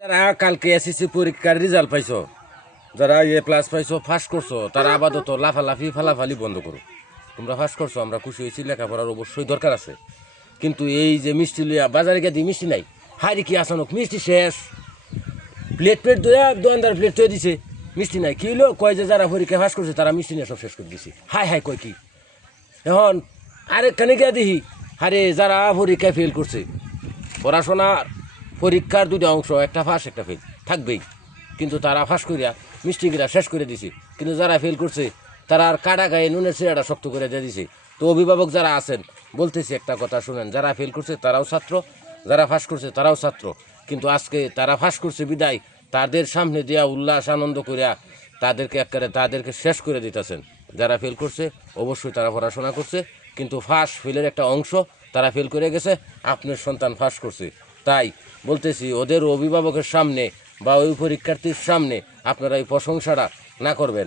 যারা কালকে এসএসসি পরীক্ষার রেজাল্ট পাইছো, যারা A+ পাইছো, ফার্স্ট করছো, তারা আপাতত লাফালাফি ফালাফালি বন্ধ করো। তোমরা ফার্স্ট করছো, আমরা খুশি হয়েছি, লেখাপড়ার অবশ্যই দরকার আছে। কিন্তু এই যে মিষ্টি লইয়া বাজারে গিয়ে দিই মিষ্টি নাই, হাইরে কি আসানক মিষ্টি শেষ, প্লেট দোয়া দোকানদার প্লেট তৈরি দিছে, মিষ্টি নাই। কি হলো, কয় যে যারা পরীক্ষা ফার্স্ট করছে তারা মিষ্টি নিয়ে সব শেষ করে দিছে। হাই হাই কয় কি এখন আরেকখানে গিয়ে দেখি, আরে যারা পরীক্ষায় ফেল করছে, পড়াশোনার পরীক্ষার দুটো অংশ, একটা ফার্স্ট একটা ফেল থাকবেই, কিন্তু তারা ফার্স্ট করিয়া মিষ্টিগুলা শেষ করে দিছে। কিন্তু যারা ফেল করছে তারা আর কাটা গায়ে নুনের সিরাটা শক্ত করে দিয়ে দিছে। তো অভিভাবক যারা আছেন, বলতেছি একটা কথা শুনেন, যারা ফেল করছে তারাও ছাত্র, যারা ফার্স্ট করছে তারাও ছাত্র। কিন্তু আজকে তারা ফার্স্ট করছে বিদায় তাদের সামনে দিয়া উল্লাস আনন্দ করিয়া তাদেরকে শেষ করে দিতেছেন। যারা ফেল করছে অবশ্যই তারা পড়াশোনা করছে, কিন্তু ফার্স্ট ফেলের একটা অংশ তারা ফেল করে গেছে, আপনার সন্তান ফার্স্ট করছে। তাই বলতেছি, ওদের অভিভাবকের সামনে বা ওই পরীক্ষার্থীর সামনে আপনারা এই প্রশংসাটা না করবেন।